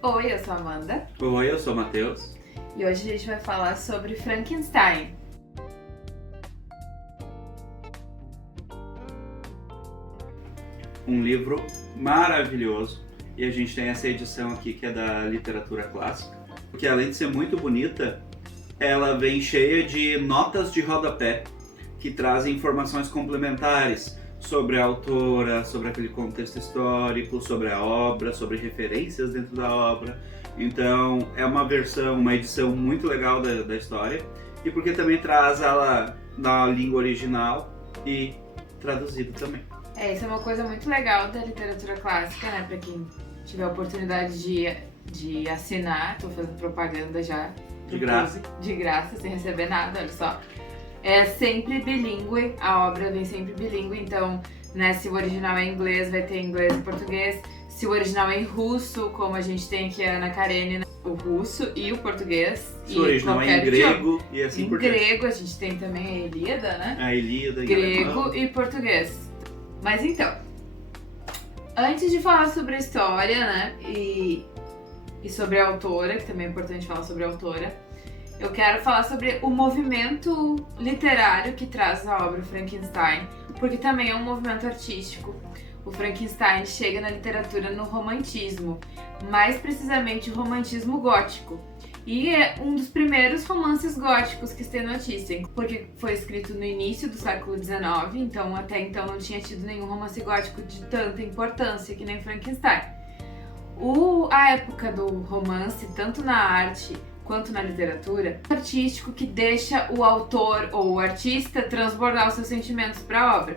Oi, eu sou a Amanda Oi, eu sou o Matheus. e hoje a gente vai falar sobre Frankenstein. Um livro maravilhoso. E a gente tem essa edição aqui que é da literatura clássica. Porque além de ser muito bonita, ela vem cheia de notas de rodapé que trazem informações complementares sobre a autora, sobre aquele contexto histórico, sobre a obra, sobre referências dentro da obra. Então é uma edição muito legal da história. E porque também traz ela na língua original e traduzido também. Isso é uma coisa muito legal da literatura clássica, né? Pra quem tiver a oportunidade de assinar, tô fazendo propaganda já. De graça. De graça, sem receber nada, olha só. É sempre bilíngue, a obra vem sempre bilíngue, então, né, se o original é em inglês, vai ter inglês e português. Se o original é em russo, como a gente tem aqui a Ana Karenina, o russo e o português. Se o original é em grego e assim por diante. Em grego, a gente tem também a Ilíada, né? A Ilíada, Grego e português. Mas então, antes de falar sobre a história, né, e sobre a autora, que também é importante falar sobre a autora, eu quero falar sobre o movimento literário que traz a obra Frankenstein, porque também é um movimento artístico. O Frankenstein chega na literatura no romantismo, mais precisamente o romantismo gótico. E é um dos primeiros romances góticos que se tem notícia, porque foi escrito no início do século XIX, então até então não tinha tido nenhum romance gótico de tanta importância que nem Frankenstein. A época do romance, tanto na arte quanto na literatura, é artístico que deixa o autor ou o artista transbordar os seus sentimentos para a obra.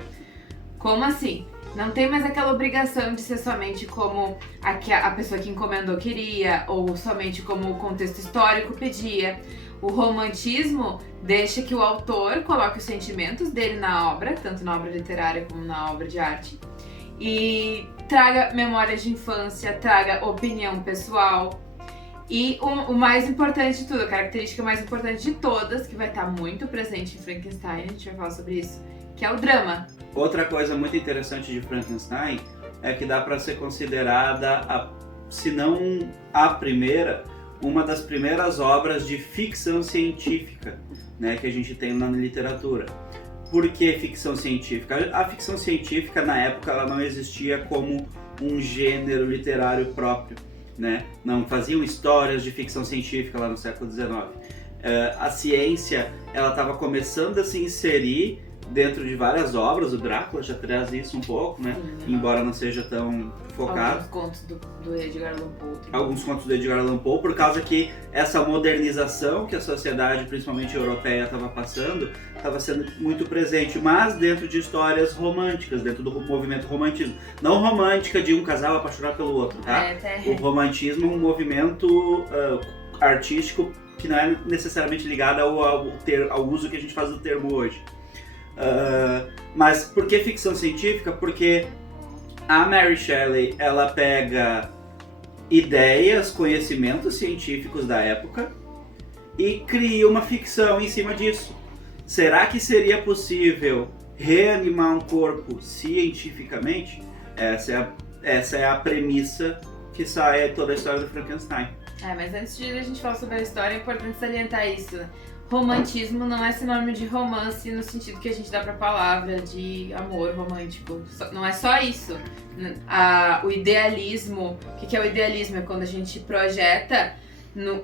Como assim? Não tem mais aquela obrigação de ser somente como a pessoa que encomendou queria, ou somente como o contexto histórico pedia. O romantismo deixa que o autor coloque os sentimentos dele na obra, tanto na obra literária como na obra de arte, e traga memórias de infância, traga opinião pessoal. E o mais importante de tudo, a característica mais importante de todas, que vai estar muito presente em Frankenstein, a gente vai falar sobre isso, que é o drama. Outra coisa muito interessante de Frankenstein é que dá para ser considerada, se não a primeira, uma das primeiras obras de ficção científica, né, que a gente tem na literatura. Por que ficção científica? A ficção científica, na época, ela não existia como um gênero literário próprio, né? Não faziam histórias de ficção científica lá no século XIX. A ciência, ela estava começando a se inserir dentro de várias obras. O Drácula já traz isso um pouco, né? Embora não seja tão focado. Alguns contos do Edgar Allan Poe. Alguns contos do Edgar Allan Poe, por causa que essa modernização que a sociedade, principalmente europeia, estava passando, estava sendo muito presente, mas dentro de histórias românticas, dentro do movimento romantismo. Não romântica de um casal apaixonado pelo outro, tá? O romantismo é um movimento artístico que não é necessariamente ligado ao uso que a gente faz do termo hoje. Mas por que ficção científica? Porque a Mary Shelley, ela pega ideias, conhecimentos científicos da época e cria uma ficção em cima disso. Será que seria possível reanimar um corpo cientificamente? Essa é a premissa que sai toda a história do Frankenstein. Mas antes de a gente falar sobre a história, é importante salientar isso, né? Romantismo não é sinônimo de romance no sentido que a gente dá pra palavra de amor romântico. Não é só isso. O idealismo, o que é o idealismo? É quando a gente projeta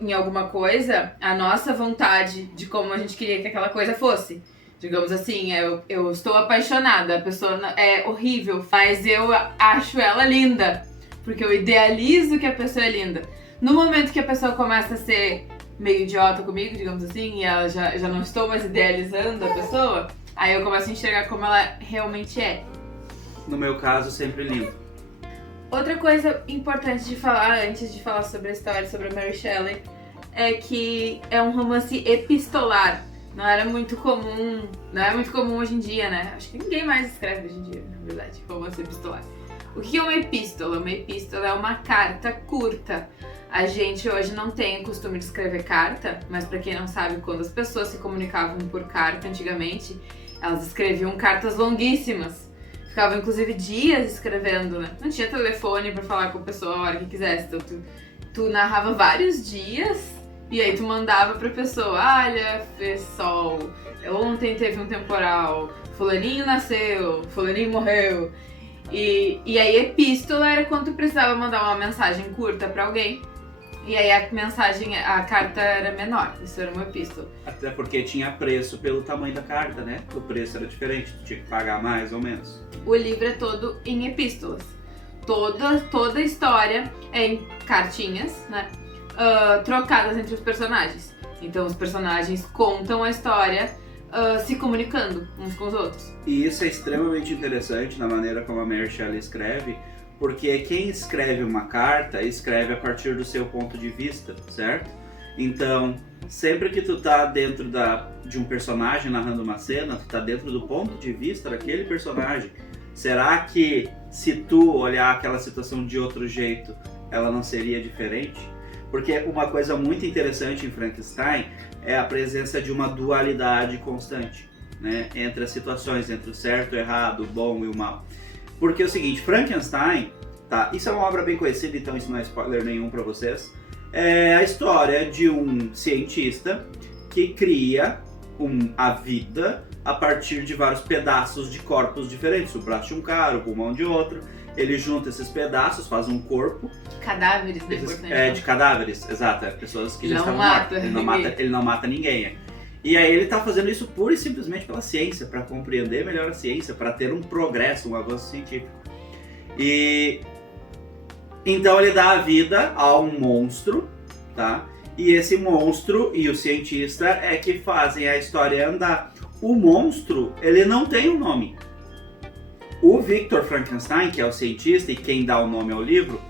em alguma coisa a nossa vontade de como a gente queria que aquela coisa fosse. Digamos assim, eu estou apaixonada, a pessoa é horrível, mas eu acho ela linda, porque eu idealizo que a pessoa é linda. No momento que a pessoa começa a ser meio idiota comigo, digamos assim, e ela já não estou mais idealizando a pessoa, aí eu começo a enxergar como ela realmente é. No meu caso, sempre lindo. Outra coisa importante de falar, antes de falar sobre a história, sobre a Mary Shelley, é que é um romance epistolar. Não é muito comum hoje em dia, né? Acho que ninguém mais escreve hoje em dia, na verdade, romance epistolar. O que é uma epístola? Uma epístola é uma carta curta. A gente hoje não tem o costume de escrever carta, mas pra quem não sabe, quando as pessoas se comunicavam por carta antigamente, elas escreviam cartas longuíssimas. Ficavam inclusive dias escrevendo, né? Não tinha telefone pra falar com a pessoa a hora que quisesse, então tu narrava vários dias e aí tu mandava pra pessoa, olha, fez sol, ontem teve um temporal, fulaninho nasceu, fulaninho morreu. E aí epístola era quando tu precisava mandar uma mensagem curta pra alguém. E aí a carta era menor, isso era uma epístola. Até porque tinha preço pelo tamanho da carta, né? O preço era diferente, tu tinha que pagar mais ou menos. O livro é todo em epístolas. Toda a história é em cartinhas, né? Trocadas entre os personagens. Então os personagens contam a história se comunicando uns com os outros. E isso é extremamente interessante na maneira como a Mary Shelley escreve, porque quem escreve uma carta, escreve a partir do seu ponto de vista, certo? Então, sempre que tu tá dentro de um personagem narrando uma cena, tu tá dentro do ponto de vista daquele personagem. Será que se tu olhar aquela situação de outro jeito, ela não seria diferente? Porque uma coisa muito interessante em Frankenstein é a presença de uma dualidade constante, né? Entre as situações, entre o certo, o errado, o bom e o mal. Porque é o seguinte, Frankenstein, tá? Isso é uma obra bem conhecida, então isso não é spoiler nenhum pra vocês. É a história de um cientista que cria a vida a partir de vários pedaços de corpos diferentes. O braço de um cara, o pulmão de outro. Ele junta esses pedaços, faz um corpo. Cadáveres, né? De cadáveres, exato. Pessoas que já não estavam mata mortas. Ele não mata ninguém. E aí ele está fazendo isso pura e simplesmente pela ciência, para compreender melhor a ciência, para ter um progresso, um avanço científico. E então ele dá a vida a um monstro, tá? E esse monstro e o cientista é que fazem a história andar. O monstro, ele não tem um nome. O Victor Frankenstein, que é o cientista e quem dá o nome ao livro,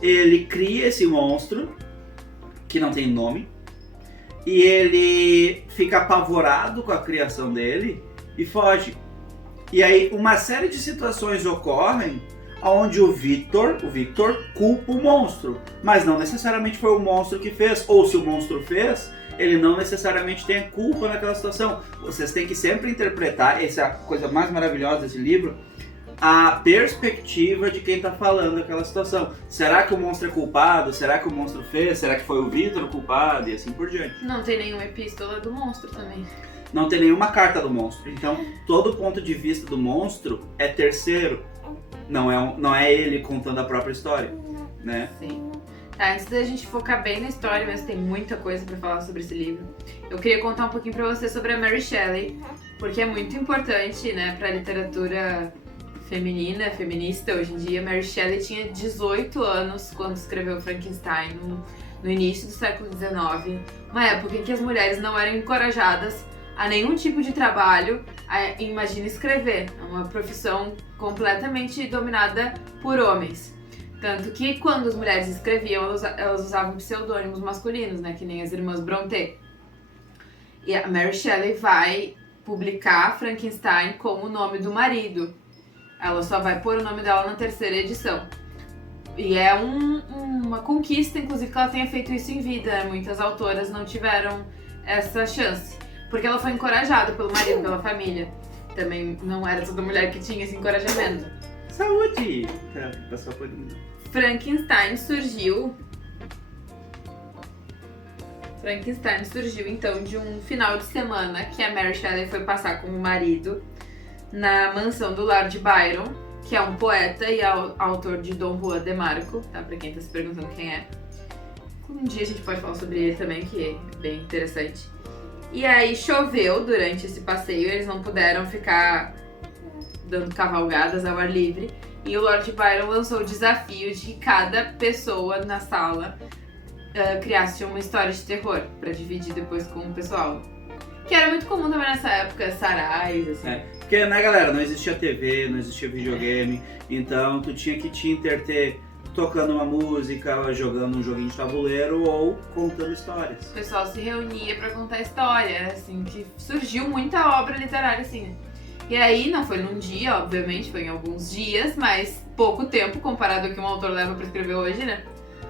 ele cria esse monstro, que não tem nome, e ele fica apavorado com a criação dele e foge. E aí uma série de situações ocorrem onde o Victor culpa o monstro, mas não necessariamente foi o monstro que fez, ou se o monstro fez, ele não necessariamente tem culpa naquela situação. Vocês têm que sempre interpretar, essa é a coisa mais maravilhosa desse livro, a perspectiva de quem está falando aquela situação. Será que o monstro é culpado? Será que o monstro fez? Será que foi o Victor o culpado? E assim por diante. Não tem nenhuma epístola do monstro também. Não tem nenhuma carta do monstro. Então, todo o ponto de vista do monstro é terceiro. Não é ele contando a própria história, né? Sim. Tá, antes da gente focar bem na história, mas tem muita coisa pra falar sobre esse livro, eu queria contar um pouquinho pra você sobre a Mary Shelley, porque é muito importante, né, pra literatura feminina, feminista hoje em dia. Mary Shelley tinha 18 anos quando escreveu Frankenstein, no início do século XIX, uma época em que as mulheres não eram encorajadas a nenhum tipo de trabalho. Imagina escrever, é uma profissão completamente dominada por homens. Tanto que quando as mulheres escreviam, elas usavam pseudônimos masculinos, né, que nem as irmãs Brontë. E a Mary Shelley vai publicar Frankenstein como o nome do marido. Ela só vai pôr o nome dela na terceira edição. E é uma conquista, inclusive, que ela tenha feito isso em vida. Muitas autoras não tiveram essa chance, porque ela foi encorajada pelo marido, pela família. Também não era toda mulher que tinha esse encorajamento. Saúde! Frankenstein surgiu então de um final de semana que a Mary Shelley foi passar com o marido na mansão do Lord Byron, que é um poeta e autor de Dom Juan de Marco, tá? Pra quem tá se perguntando quem é. Um dia a gente pode falar sobre ele também, que é bem interessante. E aí choveu durante esse passeio, eles não puderam ficar dando cavalgadas ao ar livre. E o Lord Byron lançou o desafio de que cada pessoa na sala criasse uma história de terror pra dividir depois com o pessoal. Que era muito comum também nessa época, sarais, assim. Porque, né, galera, não existia TV, não existia videogame, então tu tinha que te entreter tocando uma música, jogando um joguinho de tabuleiro ou contando histórias. O pessoal se reunia pra contar história, assim, que surgiu muita obra literária, assim. E aí, não foi num dia, obviamente, foi em alguns dias, mas pouco tempo comparado ao que um autor leva pra escrever hoje, né?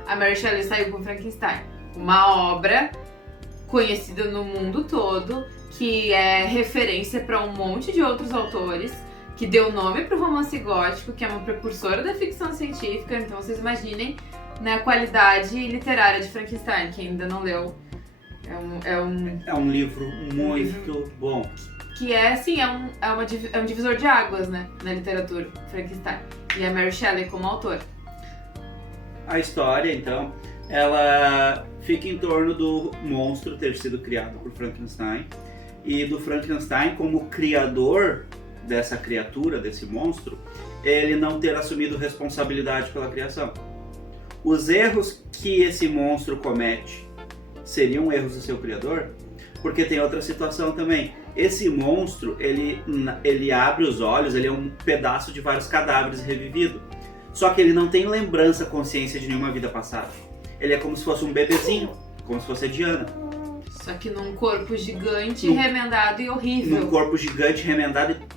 A Mary Shelley saiu com Frankenstein, uma obra conhecida no mundo todo, que é referência para um monte de outros autores, que deu nome para o romance gótico, que é uma precursora da ficção científica. Então vocês imaginem na qualidade literária de Frankenstein, que ainda não leu. É um livro muito bom. Que é, assim, é um divisor de águas, né, na literatura, Frankenstein. E a Mary Shelley como autora. A história, então, ela fica em torno do monstro ter sido criado por Frankenstein e do Frankenstein como criador dessa criatura, desse monstro, ele não ter assumido responsabilidade pela criação. Os erros que esse monstro comete seriam erros do seu criador, porque tem outra situação também. Esse monstro, ele abre os olhos, ele é um pedaço de vários cadáveres revivido. Só que ele não tem lembrança, consciência de nenhuma vida passada. Ele é como se fosse um bebezinho, como se fosse a Diana. Só que num corpo gigante, remendado e horrível. Num corpo gigante, remendado e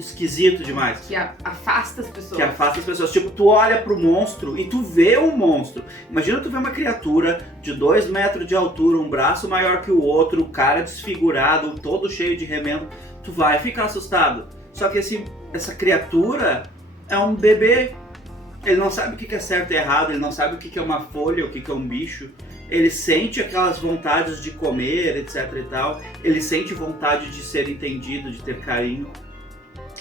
esquisito demais. Que afasta as pessoas. Que afasta as pessoas. Tipo, tu olha pro monstro e tu vê um monstro. Imagina tu ver uma criatura de 2 metros de altura, um braço maior que o outro, cara desfigurado, todo cheio de remendo. Tu vai ficar assustado. Só que essa criatura é um bebê. Ele não sabe o que é certo e errado, ele não sabe o que é uma folha, o que é um bicho. Ele sente aquelas vontades de comer, etc e tal. Ele sente vontade de ser entendido, de ter carinho.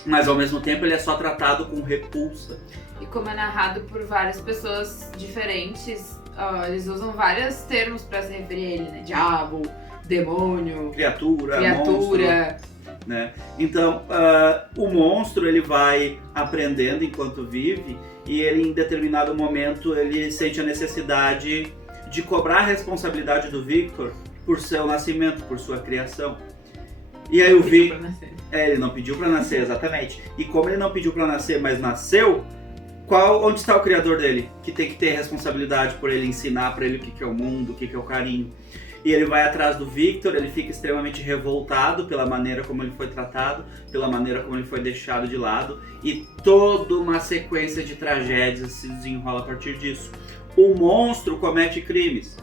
Mas ao mesmo tempo ele é só tratado com repulsa. E como é narrado por várias pessoas diferentes, eles usam vários termos para se referir a ele, né? Diabo, demônio, criatura. Monstro, né? Então, o monstro ele vai aprendendo enquanto vive e ele em determinado momento ele sente a necessidade de cobrar a responsabilidade do Victor por seu nascimento, por sua criação. E aí o Victor... ele não pediu pra nascer, exatamente. E como ele não pediu pra nascer, mas nasceu, onde está o criador dele? Que tem que ter responsabilidade por ele ensinar pra ele o que é o mundo, o que é o carinho. E ele vai atrás do Victor, ele fica extremamente revoltado pela maneira como ele foi tratado, pela maneira como ele foi deixado de lado, e toda uma sequência de tragédias se desenrola a partir disso. O monstro comete crimes,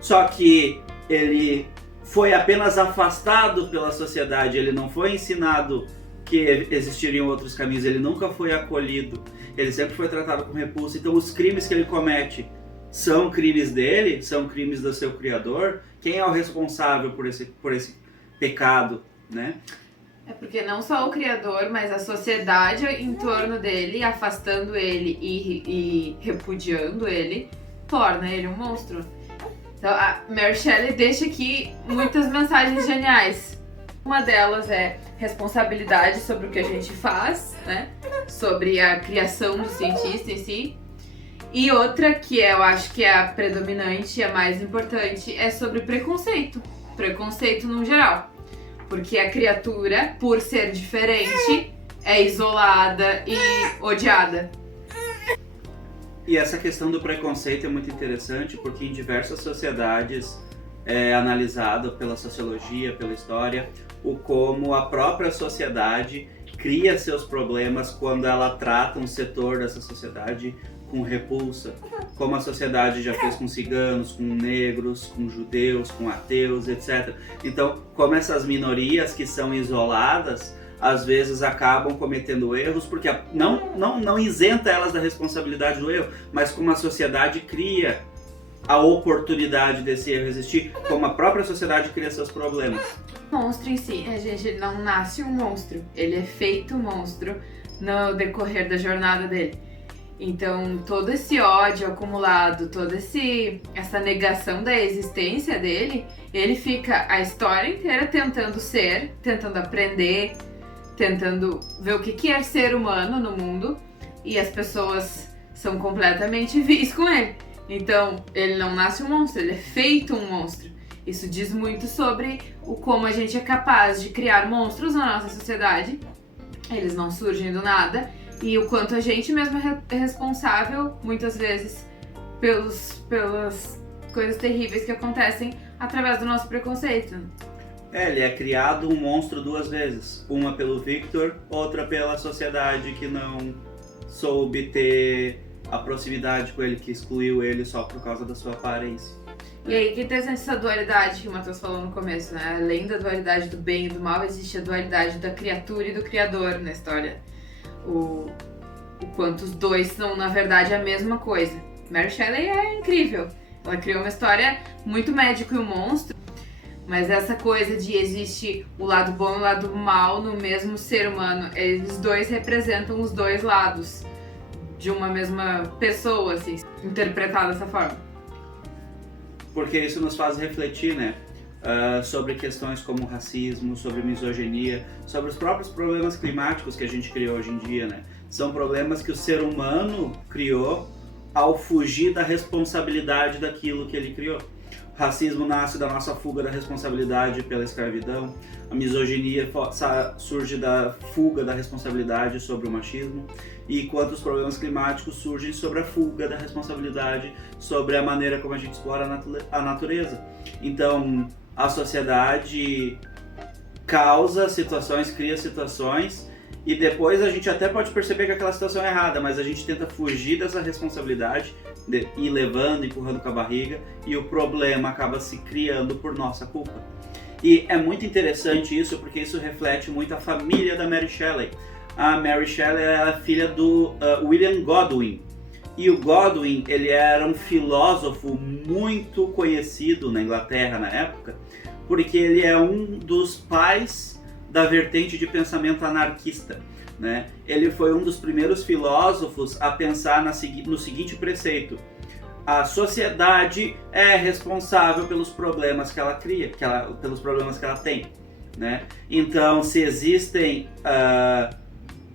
só que ele foi apenas afastado pela sociedade, ele não foi ensinado que existiriam outros caminhos, ele nunca foi acolhido, ele sempre foi tratado com repulsa. Então os crimes que ele comete são crimes dele, são crimes do seu criador. Quem é o responsável por esse pecado, né? É porque não só o criador, mas a sociedade em torno dele, afastando ele e repudiando ele, torna ele um monstro. Então a Mary Shelley deixa aqui muitas mensagens geniais. Uma delas é responsabilidade sobre o que a gente faz, né? Sobre a criação do cientista em si. E outra, que eu acho que é a predominante e a mais importante, é sobre preconceito. Preconceito no geral. Porque a criatura, por ser diferente, é isolada e odiada. E essa questão do preconceito é muito interessante porque em diversas sociedades é analisado pela sociologia, pela história, o como a própria sociedade cria seus problemas quando ela trata um setor dessa sociedade com repulsa, como a sociedade já fez com ciganos, com negros, com judeus, com ateus, etc. Então, como essas minorias que são isoladas, às vezes acabam cometendo erros, porque não isenta elas da responsabilidade do erro, mas como a sociedade cria a oportunidade desse erro existir, como a própria sociedade cria seus problemas. O monstro em si, gente, ele não nasce um monstro, ele é feito um monstro no decorrer da jornada dele. Então, todo esse ódio acumulado, toda essa negação da existência dele, ele fica a história inteira tentando ser, tentando aprender, tentando ver o que é ser humano no mundo, e as pessoas são completamente vis com ele. Então, ele não nasce um monstro, ele é feito um monstro. Isso diz muito sobre como a gente é capaz de criar monstros na nossa sociedade. Eles não surgem do nada. E o quanto a gente mesmo é responsável, muitas vezes, pelas coisas terríveis que acontecem através do nosso preconceito. Ele é criado um monstro 2 vezes. Uma pelo Victor, outra pela sociedade que não soube ter a proximidade com ele, que excluiu ele só por causa da sua aparência. E aí que interessante essa dualidade que o Matheus falou no começo, né? Além da dualidade do bem e do mal, existe a dualidade da criatura e do criador na história. O quanto os dois são, na verdade, a mesma coisa. Mary Shelley é incrível. Ela criou uma história muito médico e um monstro, mas essa coisa de existe o lado bom e o lado mal no mesmo ser humano, eles dois representam os dois lados de uma mesma pessoa, assim, interpretada dessa forma. Porque isso nos faz refletir, né? Sobre questões como racismo, sobre misoginia, sobre os próprios problemas climáticos que a gente criou hoje em dia, né? São problemas que o ser humano criou ao fugir da responsabilidade daquilo que ele criou. O racismo nasce da nossa fuga da responsabilidade pela escravidão, a misoginia surge da fuga da responsabilidade sobre o machismo, e enquanto os problemas climáticos surgem sobre a fuga da responsabilidade sobre a maneira como a gente explora a natureza. Então, a sociedade causa situações, cria situações, e depois a gente até pode perceber que aquela situação é errada, mas a gente tenta fugir dessa responsabilidade, ir levando, empurrando com a barriga, e o problema acaba se criando por nossa culpa. E é muito interessante isso, porque isso reflete muito a família da Mary Shelley. A Mary Shelley era filha do William Godwin. E o Godwin, ele era um filósofo muito conhecido na Inglaterra na época, porque ele é um dos pais da vertente de pensamento anarquista, né? Ele foi um dos primeiros filósofos a pensar no seguinte preceito: a sociedade é responsável pelos problemas que ela cria, pelos problemas que ela tem, né? Então, se existem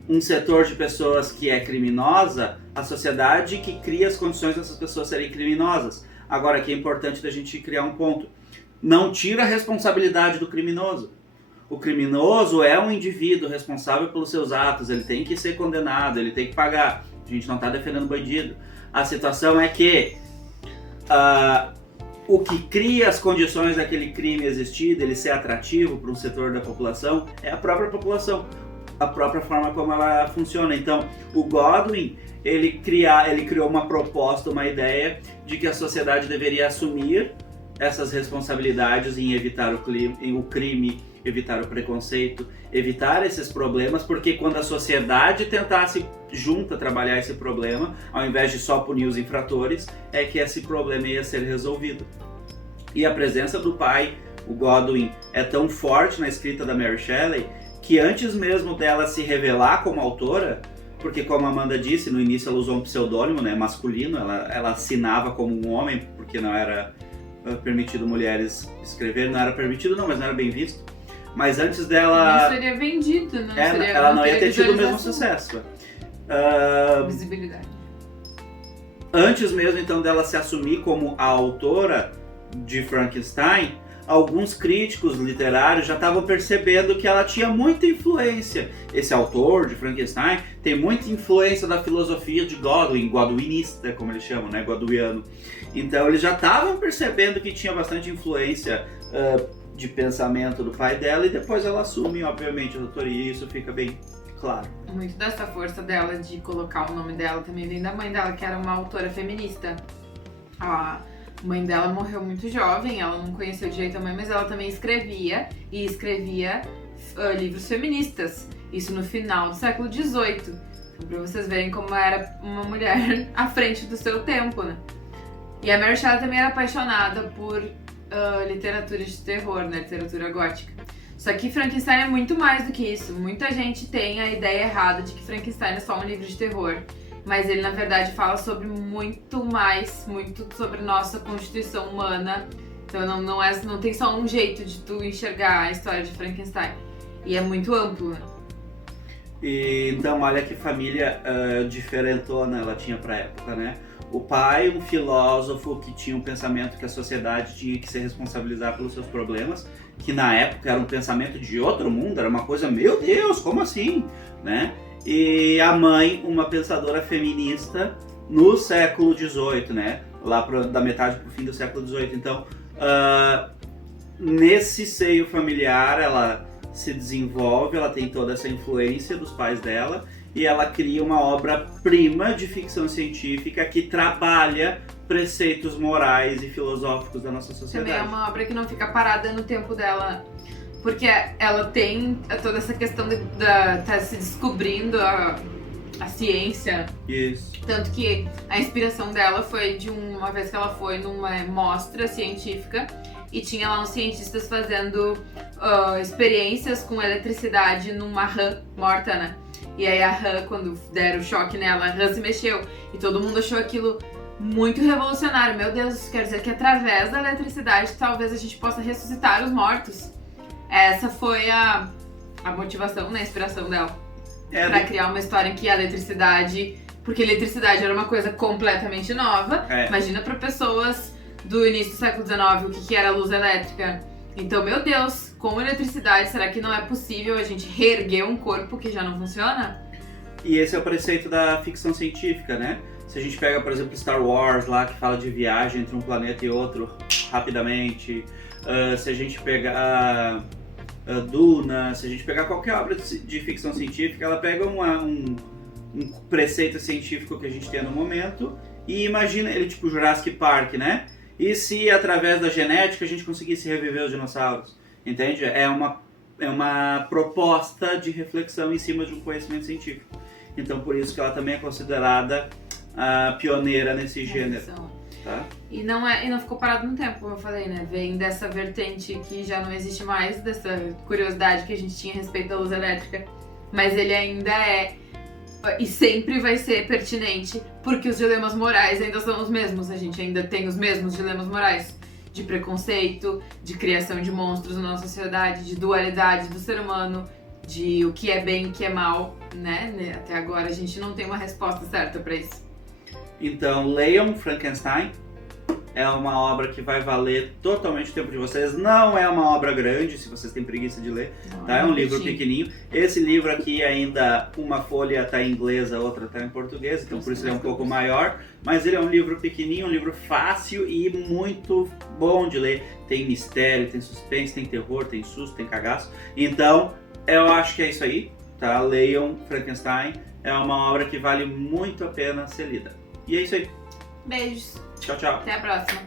um setor de pessoas que é criminosa, a sociedade que cria as condições dessas pessoas serem criminosas. Agora, aqui é importante da gente criar um ponto: não tira a responsabilidade do criminoso. O criminoso é um indivíduo responsável pelos seus atos, ele tem que ser condenado, ele tem que pagar. A gente não está defendendo o bandido. A situação é que o que cria as condições daquele crime existir, dele ser atrativo para um setor da população, é a própria população, a própria forma como ela funciona. Então, o Godwin, ele criou uma proposta, uma ideia de que a sociedade deveria assumir essas responsabilidades em evitar o crime, evitar o preconceito, evitar esses problemas, porque quando a sociedade tentasse junta trabalhar esse problema, ao invés de só punir os infratores, é que esse problema ia ser resolvido. E a presença do pai, o Godwin, é tão forte na escrita da Mary Shelley, que antes mesmo dela se revelar como autora, porque como a Amanda disse, no início ela usou um pseudônimo, né, masculino, ela assinava como um homem, porque não era permitido mulheres escrever, não era permitido não, mas não era bem visto. Mas antes dela... Não seria vendido, não seria... Ela não ia ter tido o mesmo sucesso. Visibilidade. Antes mesmo então dela se assumir como a autora de Frankenstein, alguns críticos literários já estavam percebendo que ela tinha muita influência. Esse autor de Frankenstein tem muita influência da filosofia de Godwin, godwinista, como eles chamam, né, godwiano. Então eles já estavam percebendo que tinha bastante influência de pensamento do pai dela, e depois ela assume, obviamente, a autoria, e isso fica bem claro. Muito dessa força dela de colocar o nome dela também vem da mãe dela, que era uma autora feminista. A mãe dela morreu muito jovem, ela não conheceu direito a mãe, mas ela também escrevia, e escrevia livros feministas. Isso no final do século XVIII. Então, pra vocês verem como era uma mulher à frente do seu tempo, né? E a Mary Shelley também era apaixonada por literatura de terror, né? Literatura gótica. Só que Frankenstein é muito mais do que isso. Muita gente tem a ideia errada de que Frankenstein é só um livro de terror. Mas ele, na verdade, fala sobre muito mais, muito sobre nossa constituição humana. Então não tem só um jeito de tu enxergar a história de Frankenstein. E é muito amplo, né? E, então, olha que família diferentona ela tinha pra época, né? O pai, um filósofo que tinha um pensamento que a sociedade tinha que se responsabilizar pelos seus problemas, que na época era um pensamento de outro mundo, era uma coisa, meu Deus, como assim? Né? E a mãe, uma pensadora feminista no século XVIII, né? Lá da metade para o fim do século XVIII. Então, nesse seio familiar, ela se desenvolve, ela tem toda essa influência dos pais dela, e ela cria uma obra-prima de ficção científica que trabalha preceitos morais e filosóficos da nossa sociedade. Também é uma obra que não fica parada no tempo dela, porque ela tem toda essa questão de tá se descobrindo a ciência. Isso. Tanto que a inspiração dela foi de uma vez que ela foi numa mostra científica e tinha lá uns cientistas fazendo experiências com eletricidade numa rã morta, né? E aí a rã, quando deram choque nela, a rã se mexeu e todo mundo achou aquilo muito revolucionário. Meu Deus, isso quer dizer que através da eletricidade talvez a gente possa ressuscitar os mortos. Essa foi a motivação, né, a inspiração dela. Pra criar uma história em que a eletricidade... Porque eletricidade era uma coisa completamente nova. Imagina pra pessoas do início do século XIX o que era luz elétrica. Então, meu Deus, com eletricidade, será que não é possível a gente reerguer um corpo que já não funciona? E esse é o preceito da ficção científica, né? Se a gente pega, por exemplo, Star Wars lá, que fala de viagem entre um planeta e outro rapidamente. Se a gente pegar Duna, se a gente pegar qualquer obra de ficção científica, ela pega um preceito científico que a gente tem no momento e imagina ele tipo Jurassic Park, né? E se através da genética a gente conseguisse reviver os dinossauros? Entende? É uma proposta de reflexão em cima de um conhecimento científico. Então por isso que ela também é considerada a pioneira nesse gênero. Tá? E não ficou parado no tempo, como eu falei, né? Vem dessa vertente que já não existe mais, dessa curiosidade que a gente tinha a respeito da luz elétrica. Mas ele ainda é e sempre vai ser pertinente, porque os dilemas morais ainda são os mesmos. A gente ainda tem os mesmos dilemas morais de preconceito, de criação de monstros na nossa sociedade, de dualidade do ser humano, de o que é bem e o que é mal, né? Até agora a gente não tem uma resposta certa pra isso. Então, leiam Frankenstein. É uma obra que vai valer totalmente o tempo de vocês. Não é uma obra grande, se vocês têm preguiça de ler. Tá? É um livro pequenininho. Esse livro aqui ainda, uma folha está em inglês, a outra está em português. Então por isso ele é um pouco maior. Mas ele é um livro pequenininho, um livro fácil e muito bom de ler. Tem mistério, tem suspense, tem terror, tem susto, tem cagaço. Então, eu acho que é isso aí. Tá? Leiam Frankenstein. É uma obra que vale muito a pena ser lida. E é isso aí. Beijos. Tchau, tchau. Até a próxima.